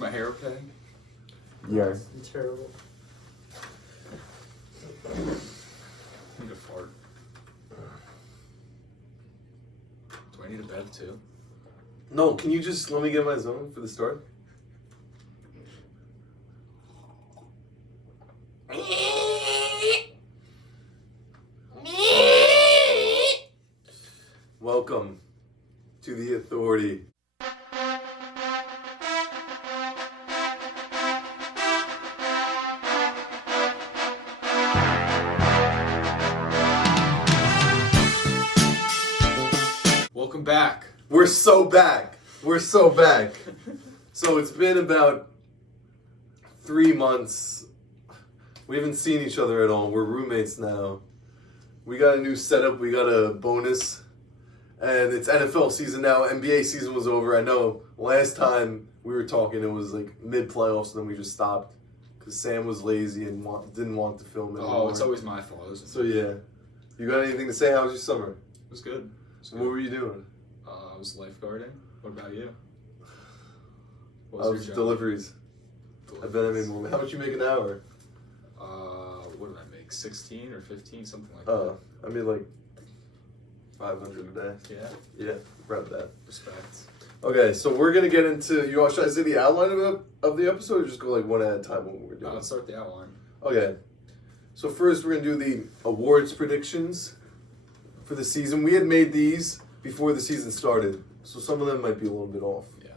my hair okay? Yeah. It's terrible. I need a fart. Do I need a bev too? No, can you just let me get my zone for the start? Welcome to the Authority. Welcome back. We're so back. So it's been about 3 months. We haven't seen each other at all. We're roommates now. We got a new setup. We got a bonus. And it's NFL season now. NBA season was over. I know last time we were talking, it was like mid-playoffs, and then we just stopped. Because Sam was lazy and didn't want to film anymore. Oh, it's always my fault. So yeah. You got anything to say? How was your summer? It was good. What were you doing? I was lifeguarding. What about you? I What was your job? deliveries. I bet I made more. How much you make an hour? What did I make? 16 or 15, something like Oh, I made like 500 a day. that. Yeah, Yeah, about that. respect. Okay, so we're gonna get into. Should I say the outline of the episode, or just go like one at a time what we're doing? Let's start the outline. Okay, so first we're gonna do the awards predictions for the season. We had made these before the season started, so some of them might be a little bit off. Yeah.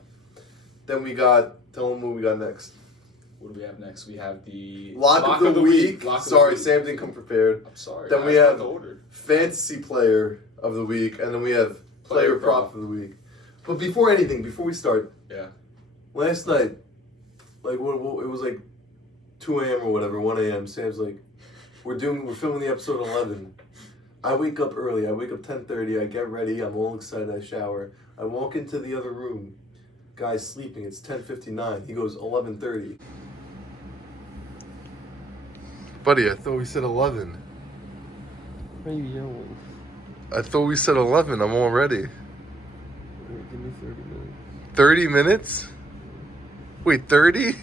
Then tell them what we got next. What do we have next? We have the Lock of the week. Lock of the Sorry, week. Sam didn't come prepared. I'm sorry. Then I we got have the order. Fantasy player of the week, and then we have player prop of the week. But before we start, Yeah. last night, like what it was like 2 a.m. or whatever, 1 a.m. Sam's like, we're filming the episode 11. I wake up early. I wake up 10:30. I get ready. I'm all excited. I shower. I walk into the other room. Guy's sleeping. It's 10:59. He goes 11:30. Buddy, I thought we said 11. Why are you yelling? I thought we said 11. I'm all ready. Wait, give me 30 minutes. 30 minutes? Wait, 30?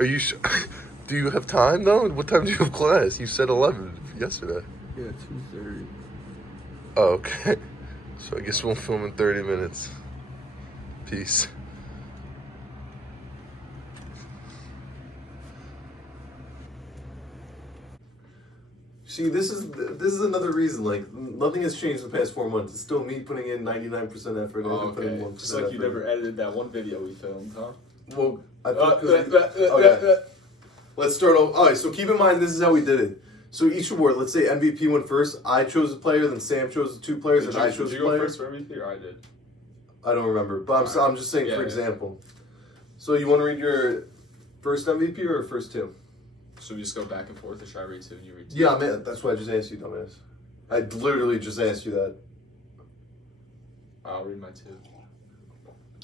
Are you do you have time though? What time do you have class? You said 11 yesterday. Yeah, 2:30. Oh, okay. So I guess we'll film in 30 minutes. Peace. See, this is another reason. Like, nothing has changed in the past 4 months. It's still me putting in 99% effort. Oh, and putting okay. 1% Just like you effort. never edited that one video we filmed, huh? Well, I thought. Okay. Let's start off. All right, so keep in mind, this is how we did it. So each award, let's say MVP went first. I chose a player, then Sam chose the 2 players, and I chose Did a you go player. first for MVP or I did? I don't remember, but I'm just saying Yeah, for yeah. example. So you want to read your first MVP or first 2? Should we just go back and forth, or should I read 2 and you read 2? Yeah, man, that's why I just asked you, dumbass. I literally just asked you that. I'll read my 2.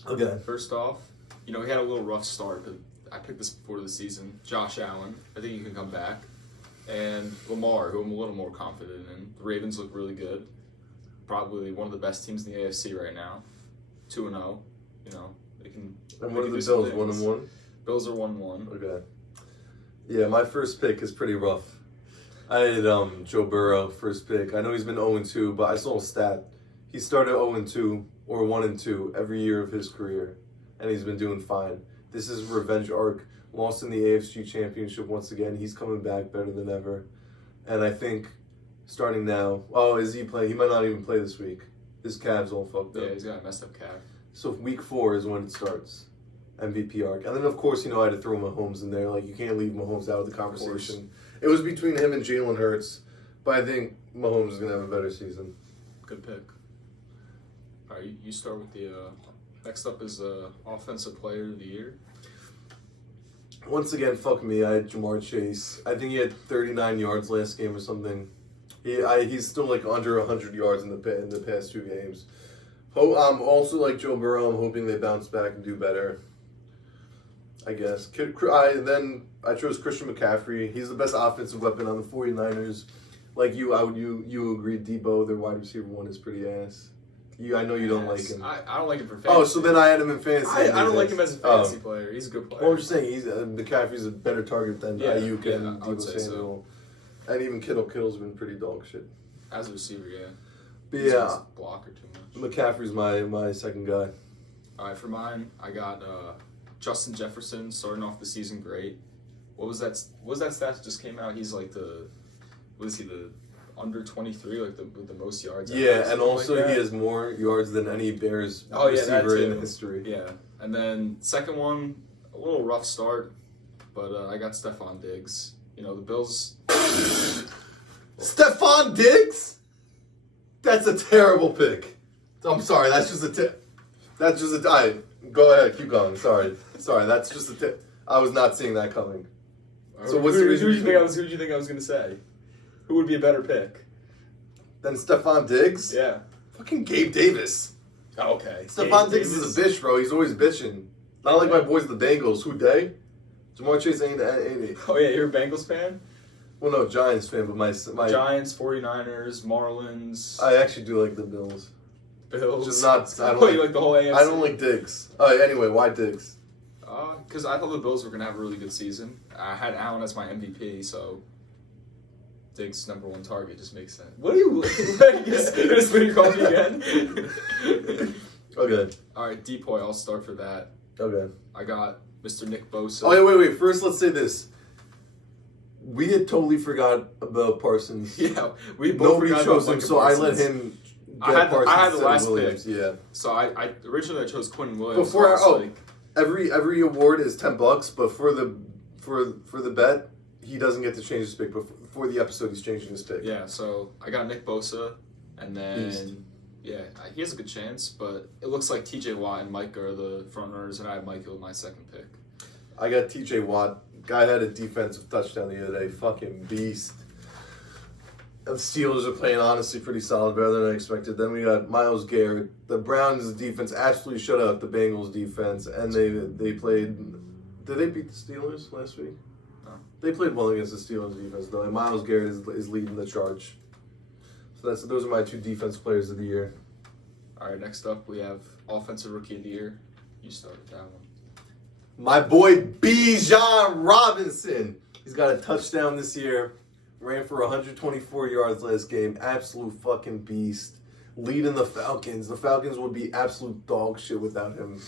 Okay. First off, we had a little rough start, but I picked this before the season. Josh Allen, I think he can come back. And Lamar, who I'm a little more confident in. The Ravens look really good. Probably one of the best teams in the AFC right now. 2-0. They can. And they what are can the do some Bills? things. 1-1? Bills are 1-1. Okay. Yeah, my first pick is pretty rough. I had Joe Burrow, first pick. I know he's been 0-2, but I saw a stat. He started 0-2 or 1-2 every year of his career, and he's been doing fine. This is a revenge arc. Lost in the AFC Championship once again. He's coming back better than ever. And I think starting now, is he playing? He might not even play this week. His calf's all fucked up. Yeah, he's got a messed up calf. So week 4 is when it starts. MVP arc. And then, of course, I had to throw Mahomes in there. Like, you can't leave Mahomes out of the conversation. It was between him and Jalen Hurts. But I think Mahomes is going to have a better season. Good pick. All right, you start with the... next up is Offensive Player of the Year. Once again, fuck me. I had Jamar Chase. I think he had 39 yards last game or something. He's still like under 100 yards in the past 2 games. Also like Joe Burrow. I'm hoping they bounce back and do better. I guess. Then I chose Christian McCaffrey. He's the best offensive weapon on the 49ers. Like you agreed, Debo, their wide receiver 1 is pretty ass. I know you don't like him. I don't like him for fantasy. Oh, so then I had him in fantasy. I don't like him as a fantasy player. He's a good player. Well, I'm just saying, McCaffrey's a better target than Ayuk and I would Deebo say Samuel. And even Kittle. Kittle's been pretty dog shit. As a receiver, yeah. But He's yeah, just a blocker too much. McCaffrey's my second guy. All right, for mine, I got Justin Jefferson starting off the season great. What was that stat that just came out? He's like the under 23, like with the most yards. Yeah, and also like he has more yards than any Bears that receiver too. in history. Yeah, and then second one, a little rough start, but I got Stephon Diggs. You know, the Bills. Stephon Diggs? That's a terrible pick. I'm sorry, that's just a tip. That's just a go ahead, keep going. Sorry, that's just a tip. I was not seeing that coming. So what's the reason? Who do you think I was gonna say? Who would be a better pick? Then Stephon Diggs? Yeah. Fucking Gabe Davis. Oh, okay. Stephon Diggs is a bitch, bro. He's always bitching. Not like my boys the Bengals. Who they? Jamar Chase ain't. Oh yeah, you're a Bengals fan? Well, no, Giants fan, but my Giants, 49ers, Marlins. I actually do like the Bills. Bills. Just not. I don't you like the whole AFC? I don't like Diggs. Anyway, why Diggs? Because I thought the Bills were gonna have a really good season. I had Allen as my MVP, so Diggs' #1 target just makes sense. What are you gonna spin your coffee again? Okay. All right, Depoy. I'll start for that. Okay. I got Mr. Nick Bosa. Oh wait. First, let's say this. We had totally forgot about Parsons. Yeah, we both Nobody forgot chose about him, Micah so Parsons. I let him. I had the Parsons last instead of Williams. pick. Yeah. So I originally chose Quentin Williams. Before so every award is $10, but for the bet, he doesn't get to change his pick. But for the episode, he's changing his pick. yeah, so I got Nick Bosa, and then Beast. yeah, he has a good chance, but it looks like T.J. Watt and Mike are the front runners, and I have Mike Hill my second pick. I got T.J. Watt. Guy had a defensive touchdown the other day. Fucking beast. The Steelers are playing honestly pretty solid, better than I expected. Then we got Myles Garrett. The Browns' defense absolutely shut out the Bengals' defense, and they played. Did they beat the Steelers last week? No. They played well against the Steelers' defense though, and Myles Garrett is leading the charge. So those are my two defense players of the year. All right, next up we have Offensive Rookie of the Year. You start with that one. My boy Bijan Robinson. He's got a touchdown this year. Ran for 124 yards last game. Absolute fucking beast. Leading the Falcons. The Falcons would be absolute dog shit without him.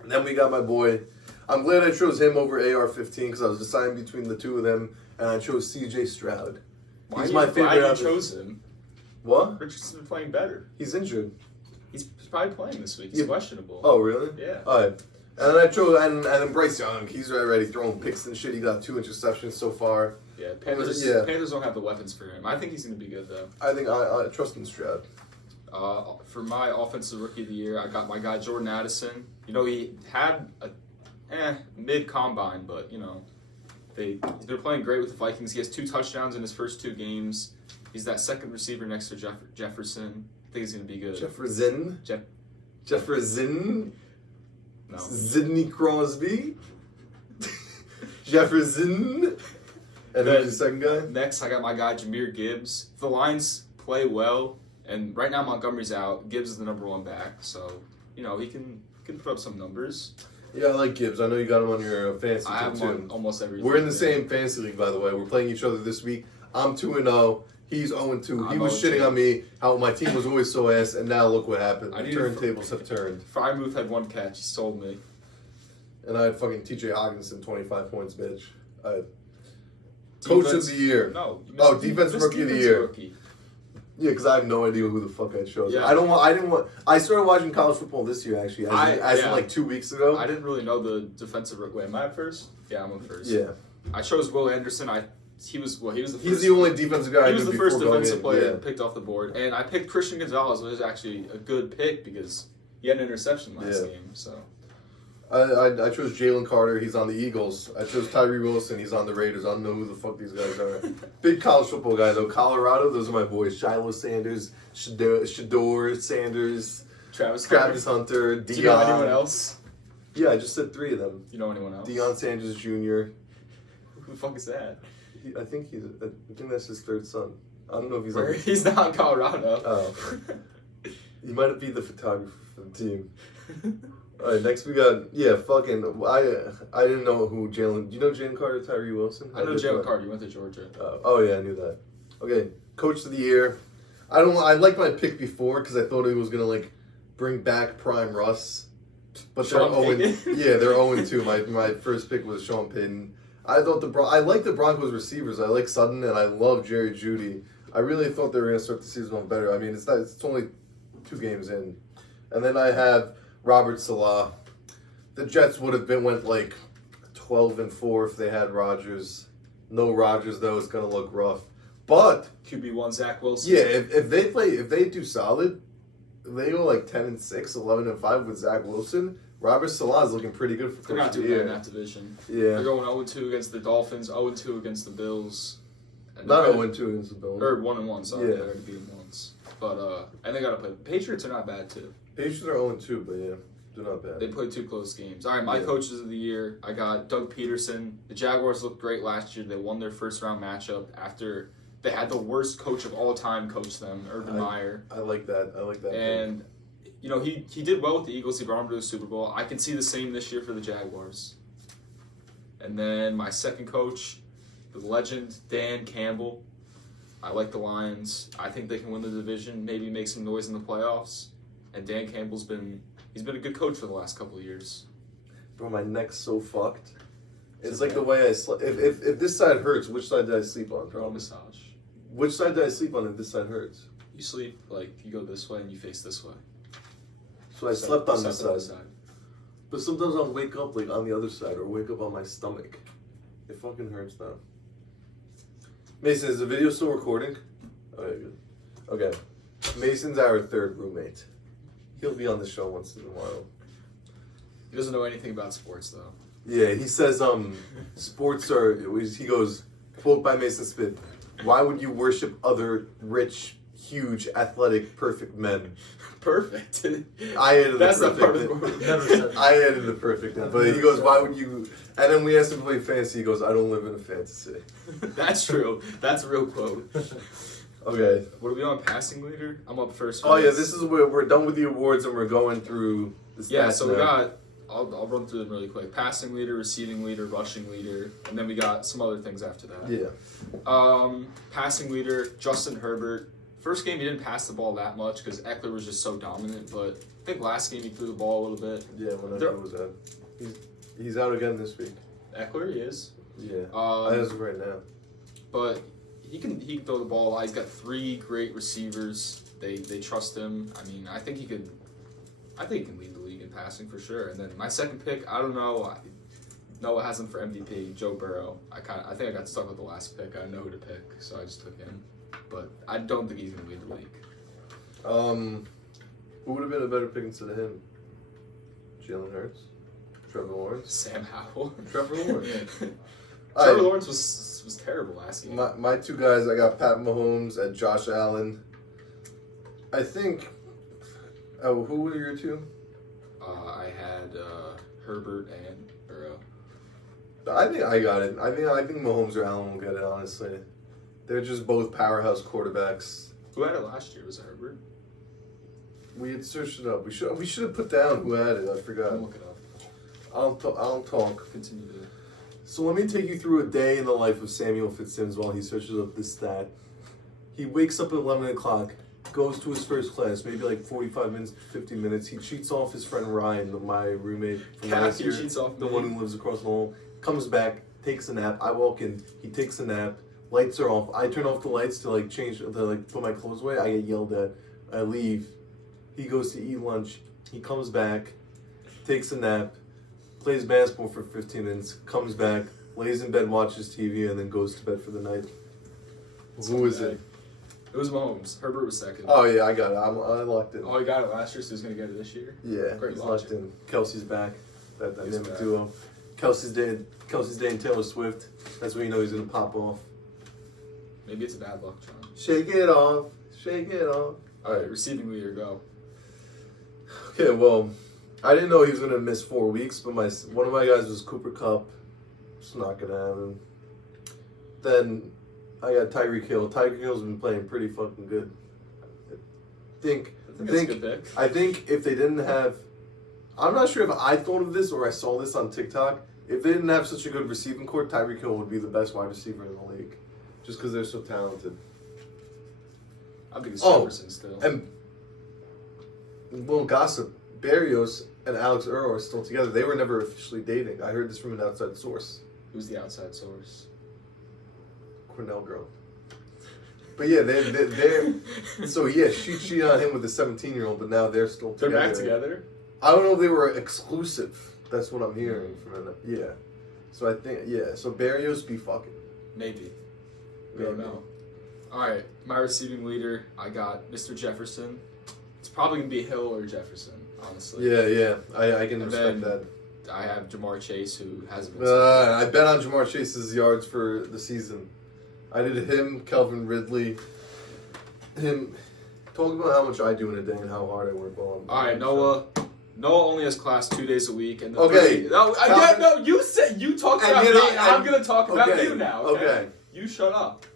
And then we got my boy. I'm glad I chose him over AR-15 because I was deciding between the two of them, and I chose C.J. Stroud. He's my favorite. Why you chose him? What? Richardson's been playing better. He's injured. He's probably playing this week. He's questionable. Oh, really? Yeah. All right. And then I chose, and then Bryce Young. He's already throwing picks and shit. He got 2 interceptions so far. Yeah, Panthers don't have the weapons for him. I think he's going to be good, though. I think I trust in Stroud. For my Offensive Rookie of the Year, I got my guy Jordan Addison. You know, he had a mid-combine, but, you know, they're playing great with the Vikings. He has 2 touchdowns in his first 2 games. He's that second receiver next to Jefferson. I think he's going to be good. Jefferson? Jefferson? No. Sidney Crosby? Jefferson? And then the second guy? Next, I got my guy Jahmyr Gibbs. If the Lions play well, and right now Montgomery's out, Gibbs is the #1 back, so, you know, he can put up some numbers. Yeah, I like Gibbs. I know you got him on your fantasy I have team him too. on almost every We're in the league, same fantasy league, by the way. We're playing each other this week. I'm 2-0. He's 0-2. He I'm was 0-2. shitting on me, how my team was always so ass, and now look what happened. I The needed- turntables have turned. Frymouth had 1 catch. He sold me. And I had fucking TJ Hawkinson, 25 points, bitch. Coach of the year. No. Defense Rookie of the Year. Yeah, because I have no idea who the fuck I chose. Yeah. I started watching college football this year, actually, as in like 2 weeks ago. I didn't really know the defensive rookie. Wait, am I up first? Yeah, I'm up first. Yeah. I chose Will Anderson. He was the first. He's the only defensive guy I He was knew the first before going defensive in. player Yeah. picked off the board, and I picked Christian Gonzalez, which is actually a good pick because he had an interception last game. So I chose Jalen Carter. He's on the Eagles. I chose Tyree Wilson. He's on the Raiders. I don't know who the fuck these guys are. Big college football guy though. Colorado. Those are my boys. Shiloh Sanders, Shador Sanders, Travis Hunter, Deion. Do you know anyone else? Yeah, I just said 3 of them. You know anyone else? Deion Sanders Jr. Who the fuck is that? I think that's his 3rd son. I don't know if he's He's not in Colorado. Oh. He might be the photographer for the team. All right, next we got I didn't know who Jalen. Do you know Jalen Carter, Tyree Wilson? I know Jalen Carter. You went to Georgia. Oh yeah, I knew that. Okay, Coach of the Year. I liked my pick before because I thought it was gonna like bring back prime Russ, but they're Sean 0. Payton? Yeah, they're 0-2. My first pick was Sean Payton. I thought I like the Broncos receivers. I like Sutton and I love Jerry Jeudy. I really thought they were gonna start the season off better. I mean, it's only 2 games in, and then I have Robert Salah. The Jets went like 12-4 if they had Rodgers. No Rodgers though, it's gonna look rough. But QB1 Zach Wilson. yeah, if they do solid, if they go like 10-6, 11-5 with Zach Wilson. Robert Salah is looking pretty good for They're not Coach of the doing that Year. in that division. Yeah, They're going 0-2 against the Dolphins, 0-2 against the Bills. And not they're 0-2 against the Bills. Or 1-1, sorry. Yeah. They already beat them once. But, and they got to play. Patriots are not bad, too. Patriots are 0-2, but yeah, they're not bad. They played 2 close games. All right, my Yeah. coaches of the year, I got Doug Peterson. The Jaguars looked great last year. They won their first round matchup after they had the worst coach of all time coach them, Urban Meyer. I like that. And, you know, he did well with the Eagles. He brought them to the Super Bowl. I can see the same this year for the Jaguars. And then my second coach, the legend, Dan Campbell. I like the Lions. I think they can win the division, maybe make some noise in the playoffs. And Dan Campbell's been a good coach for the last couple of years. Bro, my neck's so fucked. It's like the way I sleep. If this side hurts, which side did I sleep on? Throw a massage. Which side did I sleep on if this side hurts? You sleep like you go this way and you face this way. So I slept on this Slept side. But sometimes I'll wake up like on the other side or wake up on my stomach. It fucking hurts now. Mason, is the video still recording? Okay, good. Okay. Mason's our 3rd roommate. He'll be on the show once in a while. He doesn't know anything about sports though. Yeah, he says sports are, he goes, quote by Mason Smith, why would you worship other rich, huge, athletic, perfect men? Perfect. I added That's the not part of the perfect. movie. Never said that. I added the perfect, but he goes, why would you? And then we asked him to play fantasy. He goes, I don't live in a fantasy. That's true. That's a real quote. Okay. What are we on? Passing leader? I'm up first. Oh yeah, this is where we're done with the awards and we're going through the stats. Yeah, so we now. got. I'll run through them really quick. Passing leader, receiving leader, rushing leader, and then we got some other things after that. Yeah. Passing leader, Justin Herbert. First game he didn't pass the ball that much because Eckler was just so dominant, but I think last game he threw the ball a little bit. Yeah. When There- I was out, he's out again this week. Eckler, he is. Yeah. Um, As of right now. But he can throw the ball. He's got 3 great receivers. They trust him. I mean, I think he can lead the league in passing for sure. And then my second pick, I don't know. Noah has him for MVP, Joe Burrow. I think I got stuck with the last pick. I know who to pick, so I just took him. But I don't think he's gonna lead the league. Who would have been a better pick instead of him? Jalen Hurts, Trevor Lawrence. Sam Howell. Trevor Lawrence. Trevor Lawrence was terrible last game. My 2 guys, I got Pat Mahomes and Josh Allen. I think. Oh, who were your 2? I had Herbert and Burrow. I think I got it. I think Mahomes or Allen will get it. Honestly, they're just both powerhouse quarterbacks. Who had it last year? Was it Herbert? We had searched it up. We should have put down who had it. I forgot. I'll look it up. I'll talk. Continue to. So let me take you through a day in the life of Samuel Fitzsimmons while he searches up this stat. He wakes up at 11 o'clock, goes to his first class, maybe like 45 minutes, 50 minutes. He cheats off his friend Ryan, my roommate from last year, cheats off the me. one who lives across the hall. Comes back, takes a nap. I walk in, he takes a nap. Lights are off. I turn off the lights to like change, to like put my clothes away. I get yelled at. I leave. He goes to eat lunch. He comes back, takes a nap, plays basketball for 15 minutes, comes back, lays in bed, watches TV, and then goes to bed for the night. Who is it? It was Mahomes. Herbert was second. Oh yeah, I got it. I locked in. Oh, he got it last year, so he's gonna get it this year. Yeah, Great he's logic. locked in. Kelsey's back. That He's dynamic back. duo. Kelsey's dating Taylor Swift. That's when you know he's gonna pop off. Maybe it's a bad luck charm. Shake it off. Shake it off. All right, receiving leader, go. Okay, well, I didn't know he was gonna miss 4 weeks, but one of my guys was Cooper Kupp. It's not gonna happen. Then I got Tyreek Hill. Tyreek Hill's been playing pretty fucking good. I think think that's a good pick. I think if they didn't have, I'm not sure if I thought of this or I saw this on TikTok. If they didn't have such a good receiving core, Tyreek Hill would be the best wide receiver in the league, just because they're so talented. I think it's Jefferson still. And little gossip: Berrios and Alex Earl are still together. They were never officially dating. I heard this from an outside source. Who's the outside source? Cornell girl. But yeah, they're so yeah, she cheated on him with a 17-year-old, but now they're still They're together. back together? I don't know if they were exclusive. That's what I'm hearing from yeah. So I think so Berrios be fucking. Maybe. We don't know. Alright, my receiving leader, I got Mr. Jefferson. It's probably gonna be Hill or Jefferson, honestly. Yeah. I can And respect then that. I have Jamar Chase, who hasn't been I bet on Jamar Chase's yards for the season. I did him, Calvin Ridley, him. Talk about how much I do in a day and how hard I work while I'm. All right, Noah. Noah only has class 2 days a week, and you said you talked about me. I'm gonna talk about you now. Okay. You shut up.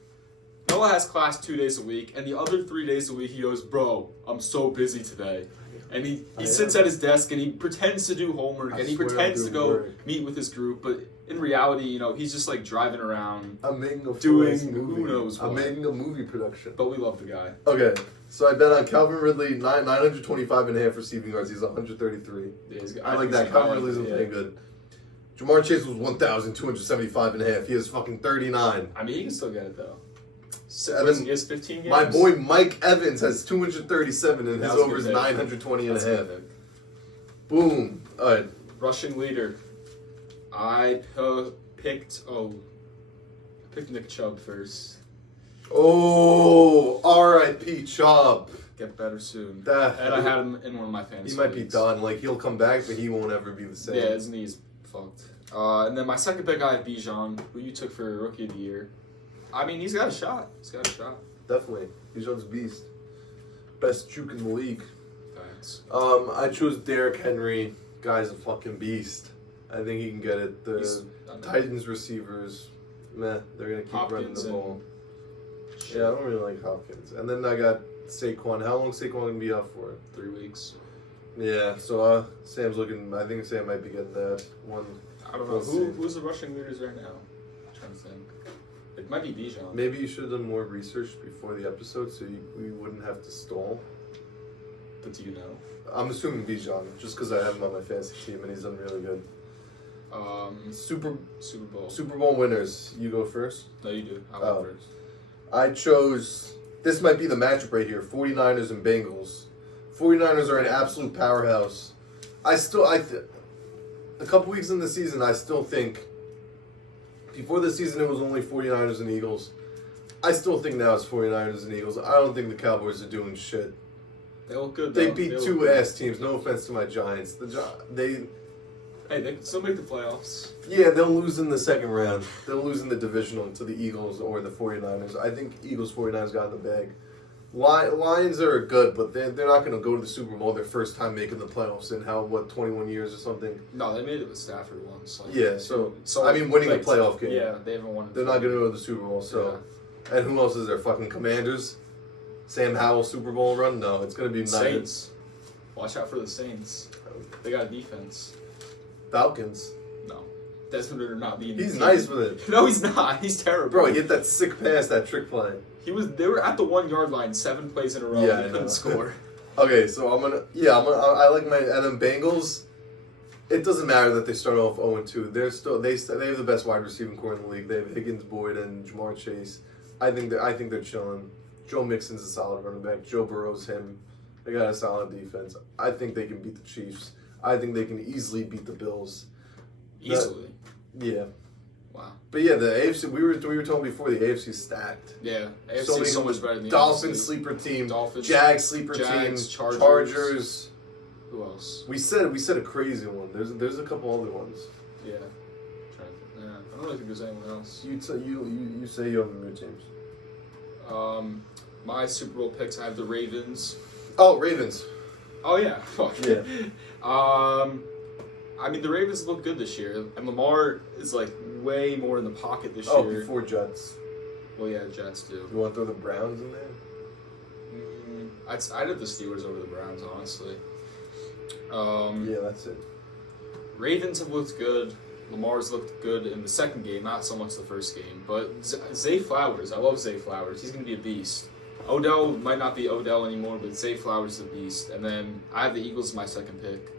Noah has class 2 days a week, and the other 3 days a week he goes, bro, I'm so busy today. And he sits at his desk and he pretends to do homework and he pretends to go meet with his group, but in reality, he's just like driving around. I'm making a doing movie. Who knows what. I'm making a movie production. But we love the guy. Okay, so I bet on Calvin Ridley 925 and a half receiving yards. He's 133. Yeah, I like that. Calvin Ridley's pretty good. Jamar Chase was 1,275 and a half. He has fucking 39. I mean, he can still get it though. He has 15 games. My boy Mike Evans has 237 and his over is 920 and a half. Boom. All right. Rushing leader. I picked Nick Chubb first. Oh, R.I.P. Chubb. Get better soon. And I had him in one of my fantasy He might be leagues. done. Like, he'll come back, but he won't ever be the same. Yeah, his knee's fucked. And then my second pick, I have Bijan, who you took for Rookie of the Year. I mean, he's got a shot. Definitely. Bijan's a beast. Best juke in the league. Thanks. I chose Derrick Henry. Guy's a fucking beast. I think he can get it. The Titans receivers, they're going to keep running the ball. Yeah, I don't really like Hopkins. And then I got Saquon. How long Saquon going to be out for? 3 weeks. Yeah, so Sam's looking. I think Sam might be getting that one. I don't know. Who's the rushing leaders right now? I'm trying to think. It might be Bijan. Maybe you should have done more research before the episode so we wouldn't have to stall. But do you know? I'm assuming Bijan, just because I have him on my fantasy team and he's done really good. Super Bowl winners. You go first? No, you do. I'll go first. I chose, this might be the matchup right here, 49ers and Bengals. 49ers are an absolute powerhouse. A couple weeks in the season, I still think, before the season it was only 49ers and Eagles. I still think now it's 49ers and Eagles. I don't think the Cowboys are doing shit. They look good, They beat two ass teams. No offense to my Giants. Hey, they can still make the playoffs. Yeah, they'll lose in the second round. They'll lose in the divisional to the Eagles or the 49ers. I think Eagles, 49ers got in the bag. Lions are good, but they're not going to go to the Super Bowl their first time making the playoffs in 21 years or something? No, they made it with Stafford once. Winning a playoff game. Yeah, they haven't won. They're not going to go to the Super Bowl, so. Yeah. And who else is there? Fucking Commanders? Sam Howell Super Bowl run? No, it's going to be Saints. Watch out for the Saints. They got a defense. Falcons. No. Desmond Ridder not being. He's nice with it. No, he's not. He's terrible. Bro, he hit that sick pass, that trick play. They were at the 1 yard line 7 plays in a row. They couldn't score. Okay, so I like my Adam Bengals. It doesn't matter that they start off 0-2. They have the best wide receiving core in the league. They have Higgins, Boyd, and Jamar Chase. I think they're chilling. Joe Mixon's a solid running back. Joe Burrow's him. They got a solid defense. I think they can beat the Chiefs. I think they can easily beat the Bills. Easily. Yeah. Wow. But yeah, the AFC. We were talking before, the AFC's stacked. Yeah, AFC is so much better than the Dolphins NFC. Sleeper team. Dolphins, Jags sleeper team. Chargers. Who else? We said a crazy one. There's a couple other ones. Yeah. I don't really think there's anyone else. You say you have your teams. My Super Bowl picks. I have the Ravens. Oh, Ravens. Oh yeah. Fuck. Yeah. I mean, the Ravens look good this year, and Lamar is like way more in the pocket this Oh, year. before Jets. Well, yeah, Jets do. You want to throw the Browns in there? I did the Steelers over the Browns, honestly. Yeah, that's it. Ravens have looked good. Lamar's looked good in the second game, not so much the first game. But Zay Flowers, I love Zay Flowers. He's going to be a beast. Odell might not be Odell anymore, but Zay Flowers is a beast. And then I have the Eagles as my second pick.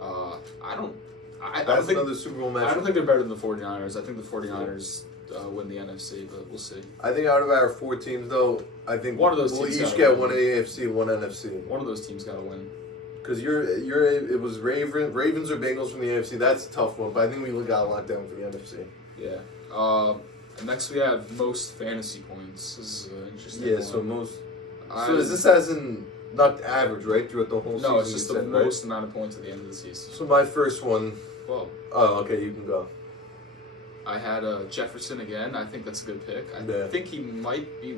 I don't That's think another Super Bowl match. I don't think they're better than the 49ers. I think the 49ers win the NFC, but we'll see. I think out of our 4 teams, though, I think One of those we'll teams each gotta get win. one AFC and one NFC. One of those teams got to win. Because it was Ravens or Bengals from the AFC. That's a tough one, but I think we got locked down for the NFC. Yeah. And next we have most fantasy points. This is an interesting Yeah, one. so most. I- So is this as in not average, right, throughout the whole season? No, it's just you the said, right? most amount of points at the end of the season. So my first one. Whoa. Oh, okay, you can go. I had Jefferson again. I think that's a good pick. I Yeah. think he might be.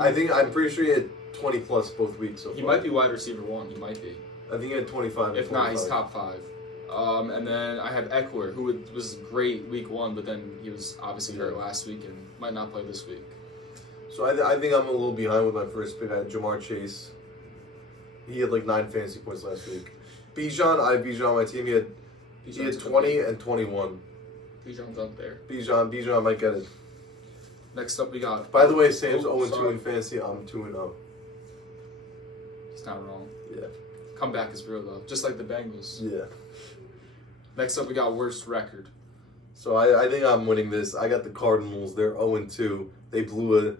I'm pretty sure he had 20 plus both weeks so He far. might be wide receiver 1. He might be. I think he had 25. If not, he's 25. top 5. And then I had Eckler, who was great week 1, but then he was obviously hurt last week and might not play this week. So I think I'm a little behind with my first pick. I had Jamar Chase. He had like 9 fantasy points last week. Bijan, I had Bijan on my team. He had Bijan's a good 20 pick. and 21. Bijan's up there. Bijan might get it. Next up, we got. By the way, Sam's Oh, 0-2 sorry. in fantasy. I'm 2-0. He's not wrong. Yeah. Comeback is real, though. Just like the Bengals. Yeah. Next up, we got worst record. So I think I'm winning this. I got the Cardinals. They're 0-2. They blew a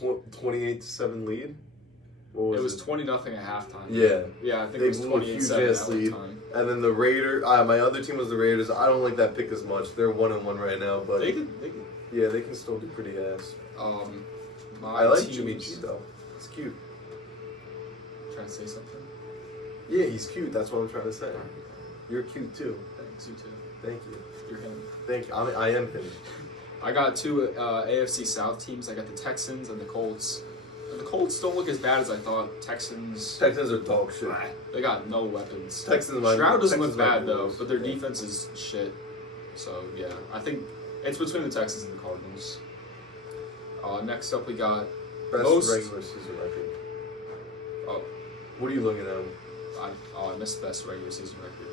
28-7 lead. What It was was 20-0 at halftime. Yeah. Yeah, I think They it was blew a huge 28-7 ass at lead. one time. And then the Raiders. My other team was the Raiders. I don't like that pick as much. They're 1-1 right now, but They could. yeah, they can still do pretty ass. My I like teams- Jimmy G though. It's cute. Trying to say something? Yeah, he's cute. That's what I'm trying to say. You're cute too. Thanks, you too. Thank you. You're him. Thank you. I am him. I got 2 AFC South teams. I got the Texans and the Colts. And the Colts don't look as bad as I thought. Texans, Texans are dog shit. they got no weapons. Texans might- Stroud doesn't Texans look might bad be though, worse. but their Yeah. defense is shit. So yeah, I think it's between the Texans and the Cardinals. Next up, we got Best most. regular season record. Oh, What are you looking at? I missed best regular season record.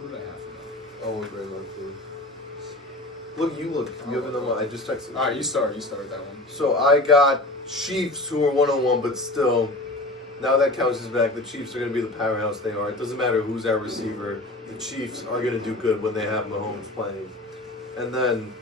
Who did I have for that? Oh, wait, Look, you look. You have a number. I just texted. All right, you start. You start with that one. So I got Chiefs, who are 1-1, but still, now that Counts is back, the Chiefs are going to be the powerhouse they are. It doesn't matter who's our receiver. The Chiefs are going to do good when they have Mahomes playing. And then,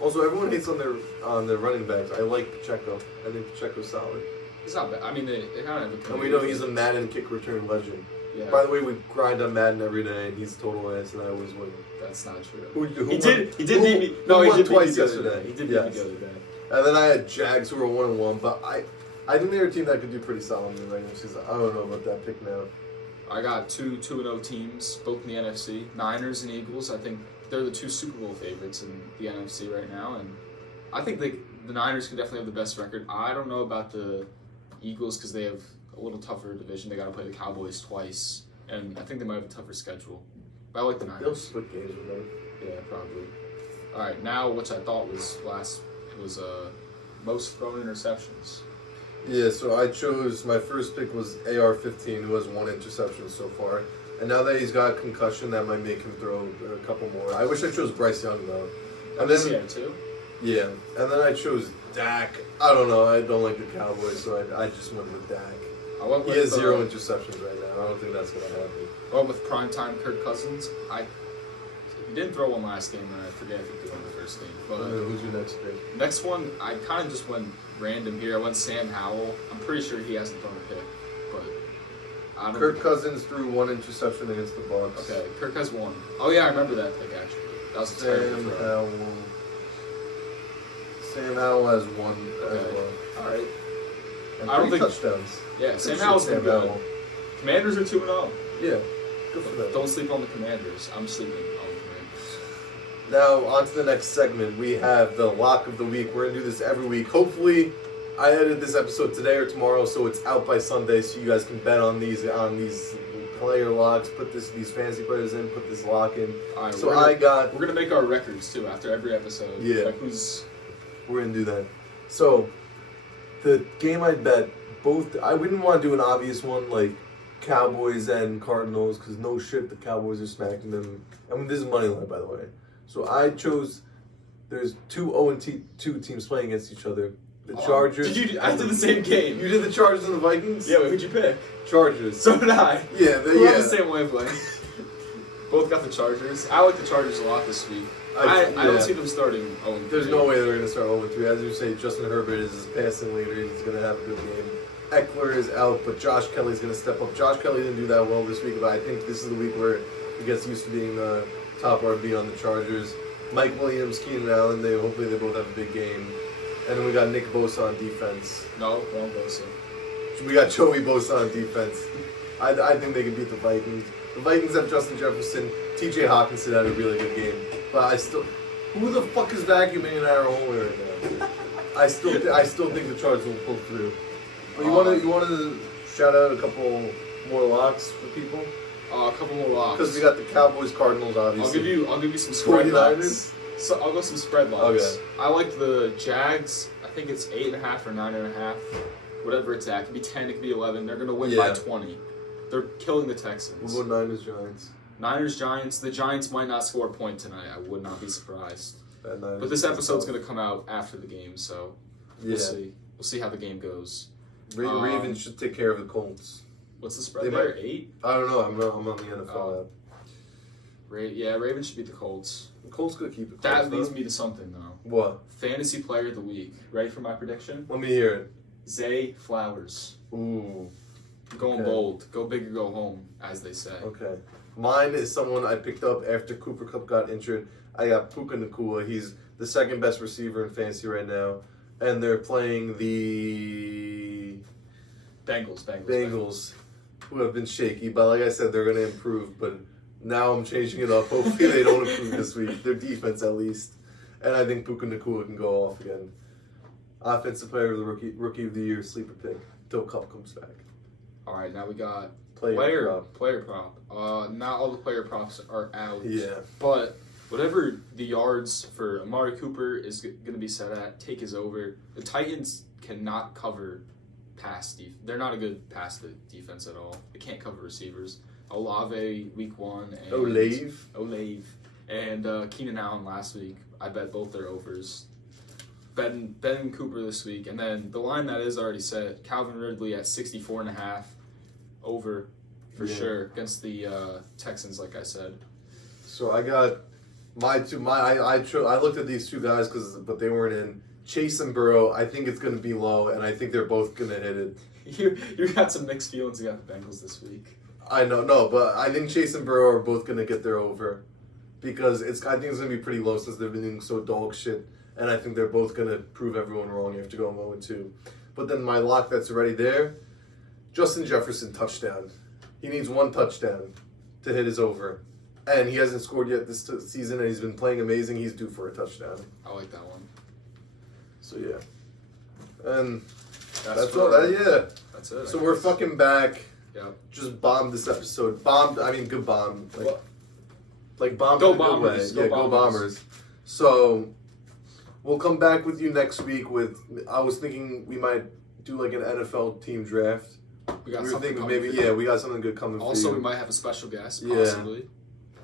also, everyone hates on their running backs. I like Pacheco. I think Pacheco's solid. He's not bad. I mean, they kind of have a. And we know he's a Madden kick return legend. Yeah. By the way, we grind on Madden every day, and he's total ass, and I always win. That's not true. Who He did beat me. who No, he won did beat me twice the other yesterday. day. He did beat Yes. me the other day. And then I had Jags, who were 1-1, but I think they're a team that could do pretty solid in the regular season. I don't know about that pick now. I got 2-0 teams, both in the NFC. Niners and Eagles. I think they're the 2 Super Bowl favorites in the NFC right now, and I think the Niners could definitely have the best record. I don't know about the Eagles because they have a little tougher division. They got to play the Cowboys twice, and I think they might have a tougher schedule. But I like the They'll Niners. split games with them. Yeah, probably. All right, now which I thought was most thrown interceptions. Yeah, so I chose, my first pick was AR-15, who has 1 interception so far. And now that he's got a concussion, that might make him throw a couple more. I wish I chose Bryce Young, though. And This then, year too. yeah, and then I chose Dak. I don't know, I don't like the Cowboys, so I just went with Dak. I went He with has 0 interceptions right now. I don't think that's going to happen. I went with primetime Kirk Cousins. He didn't throw one last game, and I forget if he threw one the first game. But Who's your next pick? next one, I kind of just went random here. I went Sam Howell. I'm pretty sure he hasn't thrown a pick, but I don't. Kirk Cousins threw 1 interception against the Bucs. Okay, Kirk has 1. Oh yeah, I remember that pick actually. That was a terrible Sam throw. Howell. Sam Howell has 1 as Okay. well. All right. And I don't 3 think- touchdowns. Yeah, Sam Good shit, Howell's been Sam good. Howell. Commanders are 2-0. Yeah, good for them. Don't sleep on the Commanders. I'm sleeping on the Commanders. Now, on to the next segment. We have the lock of the week. We're going to do this every week. Hopefully, I edited this episode today or tomorrow, so it's out by Sunday, so you guys can bet on these player locks, put these fantasy players in, put this lock in. All right, So we're we're gonna make our records too after every episode. Yeah. Like who's going to do that. So, the game I bet, both. I wouldn't want to do an obvious one like Cowboys and Cardinals because no shit, the Cowboys are smacking them. I mean, this is money line, by the way. So I chose. There's 2 teams playing against each other. The Chargers. Did you? I did the same game. You did the Chargers and the Vikings. Yeah, wait, who'd you pick? Chargers. So did I. Yeah, We're on yeah. the same wavelength. Both got the Chargers. I like the Chargers a lot this week. I don't see them starting 0-3. There's no way they're going to start 0-3. As you say, Justin Herbert is his passing leader. He's going to have a good game. Eckler is out, but Josh Kelly's going to step up. Josh Kelly didn't do that well this week, but I think this is the week where he gets used to being the top RB on the Chargers. Mike Williams, Keenan Allen, hopefully they both have a big game. And then we got Nick Bosa on defense. No, wrong Bosa. We got Joey Bosa on defense. I think they can beat the Vikings. The Vikings have Justin Jefferson. TJ Hawkinson had a really good game. But I still... Who the fuck is vacuuming in our hole right now? I still think the Chargers will pull through. But you want to shout out a couple more locks for people? A couple more locks. Because we got the Cowboys, Cardinals, obviously. I'll give you some spread 49ers? locks. So I'll go some spread locks. Okay. I like the Jags. I think it's 8.5 or 9.5. Whatever it's at. It could be 10, it could be 11. They're gonna win by 20. They're killing the Texans. What about Niners, Giants? Niners, Giants. The Giants might not score a point tonight. I would not be surprised. But But this episode's gonna come out after the game, so we'll Yeah. see. We'll see how the game goes. Ravens should take care of the Colts. What's the spread They there? might- 8? I don't know. I'm on the NFL Oh. app. Ravens should beat the Colts. The Colts could keep it close. That leads though. me to something though. What? Fantasy Player of the Week. Ready for my prediction? Let me hear it. Zay Flowers. Ooh. Going Okay. bold. Go big or go home, as they say. Okay. Mine is someone I picked up after Cooper Kupp got injured. I got Puka Nacua. He's the second best receiver in fantasy right now. And they're playing the Bengals, who have been shaky. But like I said, they're going to improve. But now I'm changing it up. Hopefully they don't improve this week. Their defense, at least. And I think Puka Nacua can go off again. Offensive player of the rookie of the year, sleeper pick, till Kupp comes back. All right, now we got Player prop. Not all the player props are out. Yeah. But whatever the yards for Amari Cooper is going to be set at, take his over. The Titans cannot cover pass defense. They're not a good pass defense at all. They can't cover receivers. Olave week 1 and Olave and Keenan Allen last week. I bet both their overs. Ben Cooper this week, and then the line that is already set. Calvin Ridley at 64.5 over for sure against the Texans, like I said. So I got my two. I looked at these two guys but they weren't in. Chase and Burrow. I think it's going to be low, and I think they're both going to hit it. You got some mixed feelings about the Bengals this week. I know, no, but I think Chase and Burrow are both going to get their over because I think it's going to be pretty low since they've been doing so dog shit, and I think they're both going to prove everyone wrong after going 0-2. But then my lock that's already there, Justin Jefferson touchdown. He needs one touchdown to hit his over. And he hasn't scored yet this season, and he's been playing amazing. He's due for a touchdown. I like that one. So, yeah. And That's all. That's it. So we're fucking back. Yep. Just bombed this episode. Good bomb. Like bombed Go in a good way. Bombers. Yeah, Go go Bombers. Bombers. So, we'll come back with you next week with, I was thinking we might do like an NFL team draft. We got We were something thinking coming maybe, for you. we got something good coming for Also, you. we might have a special guest, Yeah. possibly.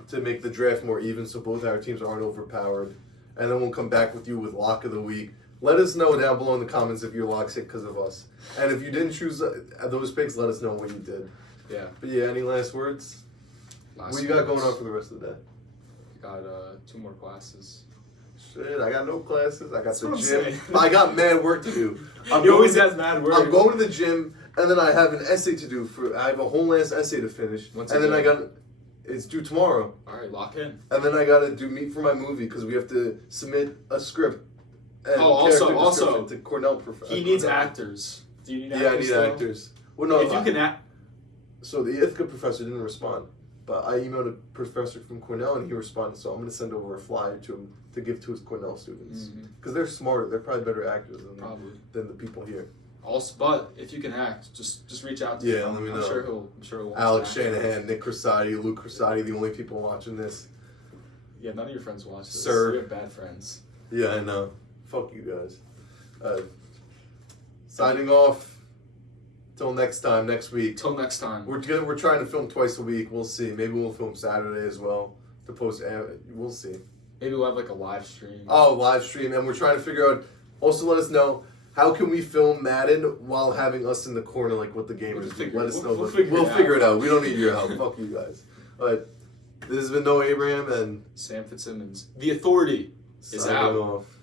To make the draft more even so both our teams aren't overpowered. And then we'll come back with you with Lock of the Week. Let us know down below in the comments if your locks hit because of us. And if you didn't choose those picks, let us know what you did. Yeah. But yeah, any last words? What you got going on for the rest of the day? Got 2 more classes. Shit, I got no classes. I got That's the what I'm gym. saying. I got mad work to do. He always has mad work. I'm going to the gym, and then I have an essay to do. I have a whole ass essay to finish. What's and it then due? it's due tomorrow. All right, lock in. And then I got to do meet for my movie because we have to submit a script. And Also- character also, description to Cornell professor. He needs actors. Do you need actors? Yeah, I need still? actors. Well, no, If you can act. So the Ithaca professor didn't respond, but I emailed a professor from Cornell and he responded. So I'm going to send over a flyer to him to give to his Cornell students because they're smarter. They're probably better actors than the people here. Also, but if you can act, just reach out to Yeah, him. let me I'm know. sure he'll want Alex to act. Shanahan, Nick Crosati, Luke Crosati, the only people watching this. Yeah, none of your friends watch this. Sir. You have bad friends. Yeah, I know. Fuck you guys. Signing off. Till next time, next week. Till next time. We're trying to film twice a week. We'll see. Maybe we'll film Saturday as well to post. We'll see. Maybe we'll have like a live stream. Oh, live stream, and we're trying to figure out. Also, let us know how can we film Madden while having us in the corner, like what the game We'll is. figure- Let us know. we'll We'll figure figure it it out. We don't need your help. Fuck you guys. But this has been Noah Abraham and Sam Fitzsimmons. The Authority is signing out. off.